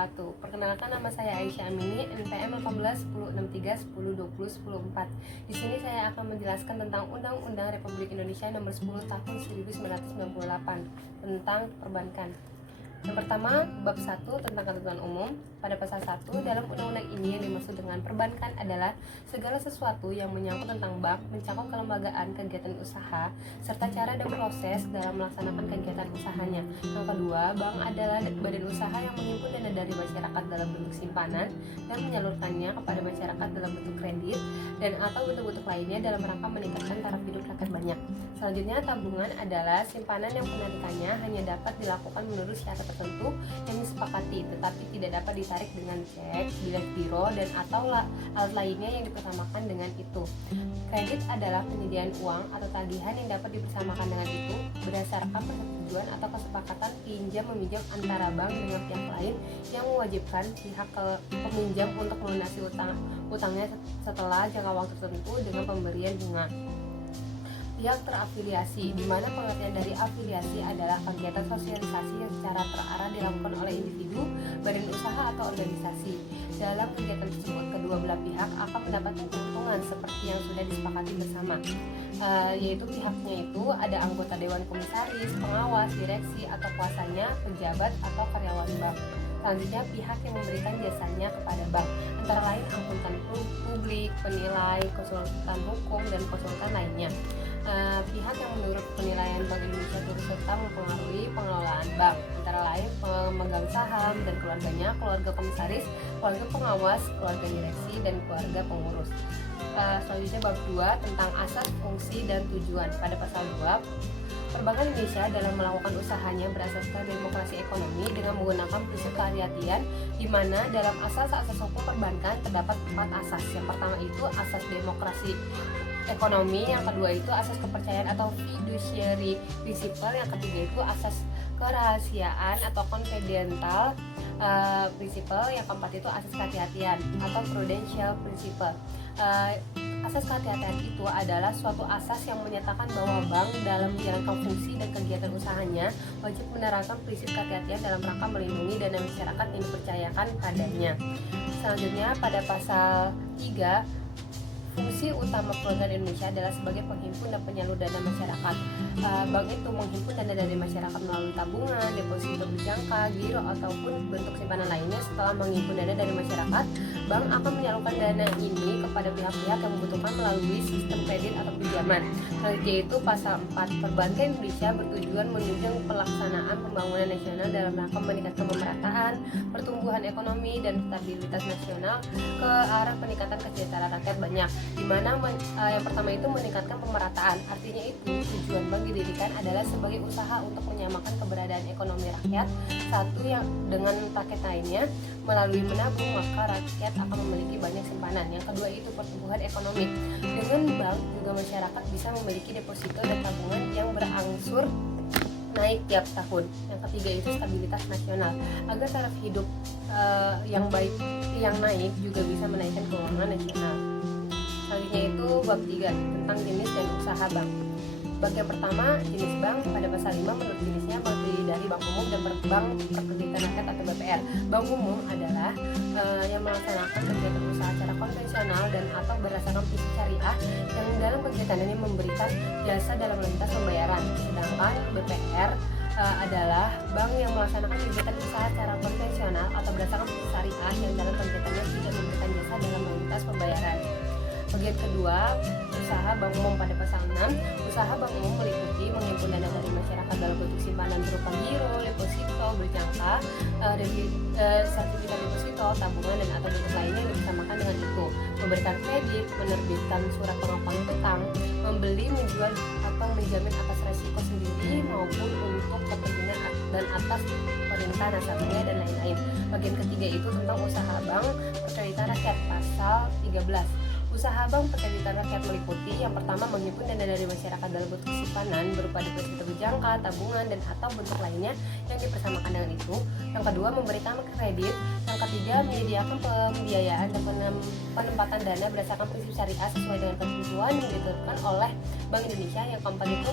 wabarakatuh. Perkenalkan, nama saya Aisyah Amini, NPM 18 1063 1020 1004. Di sini saya akan menjelaskan tentang Undang-Undang Republik Indonesia Nomor 10 Tahun 1998 tentang perbankan. Yang pertama, bab 1 tentang ketentuan umum. Pada pasal 1, dalam undang-undang ini yang dimaksud dengan perbankan adalah segala sesuatu yang menyangkut tentang bank, mencakup kelembagaan kegiatan usaha, serta cara dan proses dalam melaksanakan kegiatan usahanya. Yang kedua, bank adalah badan usaha yang menghimpun dana dari masyarakat dalam bentuk simpanan dan menyalurkannya kepada masyarakat dalam bentuk kredit dan atau bentuk-bentuk lainnya dalam rangka meningkatkan taraf hidup rakyat banyak. Selanjutnya, tabungan adalah simpanan yang penarikannya hanya dapat dilakukan menurut syarat tertentu yang disepakati, tetapi tidak dapat ditarik dengan cek, bilet giro, dan atau alat lainnya yang dipersamakan dengan itu. Kredit adalah penyediaan uang atau tagihan yang dapat dipersamakan dengan itu berdasarkan persetujuan atau kesepakatan pinjam meminjam antara bank dengan pihak lain yang mewajibkan pihak peminjam untuk melunasi utangnya setelah jangka waktu tertentu dengan pemberian bunga. Pihak terafiliasi, di mana pengertian dari afiliasi adalah kegiatan sosialisasi yang secara terarah dilakukan oleh individu, badan usaha atau organisasi. Dalam kegiatan tersebut, kedua belah pihak akan mendapatkan keuntungan seperti yang sudah disepakati bersama, yaitu pihaknya itu ada anggota dewan komisaris, pengawas, direksi atau kuasanya, pejabat atau karyawan bank. Selanjutnya, pihak yang memberikan jasanya kepada bank, antara lain akuntan publik, penilai, konsultan hukum, dan konsultan lainnya. Pihak yang menurut penilaian Bank Indonesia turut serta mempengaruhi pengelolaan bank, antara lain pemegang saham dan keluarganya, keluarga komisaris, keluarga pengawas, keluarga direksi, dan keluarga pengurus. Selanjutnya bab 2 tentang asas, fungsi, dan tujuan. Pada pasal 2, perbankan Indonesia dalam melakukan usahanya berasaskan demokrasi ekonomi dengan menggunakan prinsip kehati-hatian, di mana dalam asas-asas hukum perbankan terdapat 4 asas. Yang pertama itu asas demokrasi ekonomi, yang kedua itu asas kepercayaan atau fiduciary principle, yang ketiga itu asas kerahasiaan atau confidential principle, yang keempat itu asas kehati-hatian atau prudential principle. Asas kehati-hatian itu adalah suatu asas yang menyatakan bahwa bank dalam menjalankan fungsi dan kegiatan usahanya wajib menerapkan prinsip kehati-hatian dalam rangka melindungi dana masyarakat yang dipercayakan padanya. Selanjutnya pada pasal 3, fungsi utama perbankan Indonesia adalah sebagai penghimpun dan penyalur dana masyarakat. Bank itu menghimpun dana dari masyarakat melalui tabungan, deposito berjangka, giro, ataupun bentuk simpanan lainnya. Setelah menghimpun dana dari masyarakat, bank akan menyalurkan dana ini kepada pihak-pihak yang membutuhkan melalui sistem kredit atau pinjaman. Yaitu pasal 4, perbankan Indonesia bertujuan menunjang pelaksanaan pembangunan nasional dalam rangka meningkatkan pemerataan, pertumbuhan ekonomi, dan stabilitas nasional ke arah peningkatan kesejahteraan rakyat banyak. Di mana yang pertama itu meningkatkan pemerataan. Artinya itu tujuan bank didirikan adalah sebagai usaha untuk menyamakan keberadaan ekonomi rakyat satu yang dengan rakyat lainnya. Melalui menabung, maka rakyat akan memiliki banyak simpanan. Yang kedua itu pertumbuhan ekonomi. Dengan bank juga masyarakat bisa memiliki deposito dan tabungan yang berangsur naik tiap tahun. Yang ketiga itu stabilitas nasional. Agar taraf hidup yang baik yang naik juga bisa menaikkan keuangan nasional. Selanjutnya itu bab 3 tentang jenis dan usaha bank. Bab yang pertama, jenis bank. Pada pasal 5 menurut jenisnya terdiri dari bank umum dan bank perkreditan rakyat atau BPR. Bank umum adalah yang melaksanakan kegiatan usaha secara konvensional dan atau berdasarkan prinsip syariah yang dalam kegiatan ini memberikan jasa dalam lintas pembayaran. Sedangkan BPR adalah bank yang melaksanakan kegiatan usaha secara konvensional atau berdasarkan prinsip syariah yang dalam kegiatannya tidak memberikan jasa dalam lintas pembayaran. Bagian kedua, usaha bank umum. Pada pasal 6, usaha bank umum meliputi menghimpun dana dari masyarakat dalam bentuk simpanan berupa giro, deposito, berjangka, sertifikat deposito, tabungan, dan atau bentuk lainnya yang disamakan dengan itu. Memberikan kredit, menerbitkan surat pengakuan utang, membeli, menjual, atau menjamin atas resiko sendiri maupun untuk kepentingan dan atas perintah nasabahnya dan lain-lain. Bagian ketiga itu tentang usaha bank perkreditan rakyat. Pasal 13. Usaha bank perkreditan rakyat meliputi yang pertama menghimpun dana dari masyarakat dalam bentuk simpanan berupa deposito berjangka, tabungan, dan atau bentuk lainnya yang dipersamakan dengan itu. Yang kedua memberikan kredit. Yang Yang ketiga, menyediakan pembiayaan dan penempatan dana berdasarkan prinsip syariah sesuai dengan ketentuan yang ditetapkan oleh Bank Indonesia. Yang keempat itu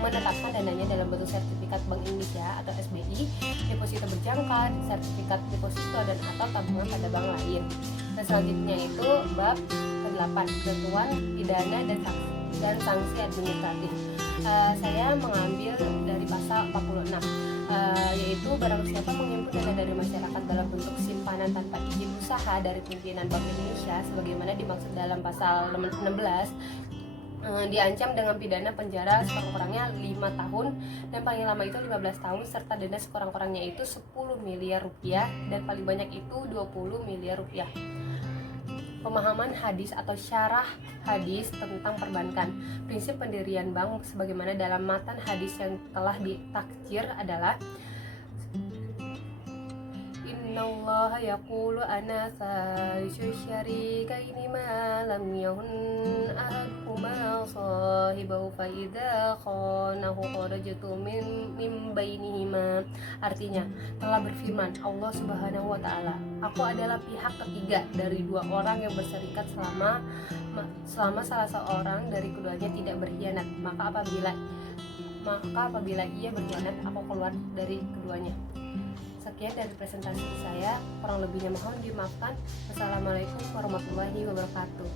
menetapkan dananya dalam bentuk sertifikat Bank Indonesia atau SBI, deposito berjangka, sertifikat deposito dan atau tabungan pada bank lain. Dan selanjutnya itu bab ke-8, ketentuan pidana dan sanksi administratif. Saya mengambil dari pasal 46, yaitu barang siapa menghimpun dana dari masyarakat dalam bentuk simpanan tanpa izin usaha dari pimpinan Bank Indonesia sebagaimana dimaksud dalam pasal 16, diancam dengan pidana penjara sekurang-kurangnya 5 tahun dan paling lama itu 15 tahun serta denda sekurang-kurangnya itu 10 miliar rupiah dan paling banyak itu 20 miliar rupiah. Pemahaman hadis atau syarah hadis tentang perbankan. Prinsip pendirian bank sebagaimana dalam matan hadis yang telah ditakjir adalah Innallaha yaqulu ana salisu syarikaini ma lam yakun ahaduhuma sahibahu fa idza khanahu kharajtu min bainihima. Artinya, telah berfirman Allah Subhanahu wa taala, aku adalah pihak ketiga dari dua orang yang berserikat selama salah seorang dari keduanya tidak berkhianat. Maka apabila ia berkhianat, aku keluar dari keduanya. Sekian dari presentasi saya, kurang lebihnya mohon dimaafkan. Wassalamualaikum warahmatullahi wabarakatuh.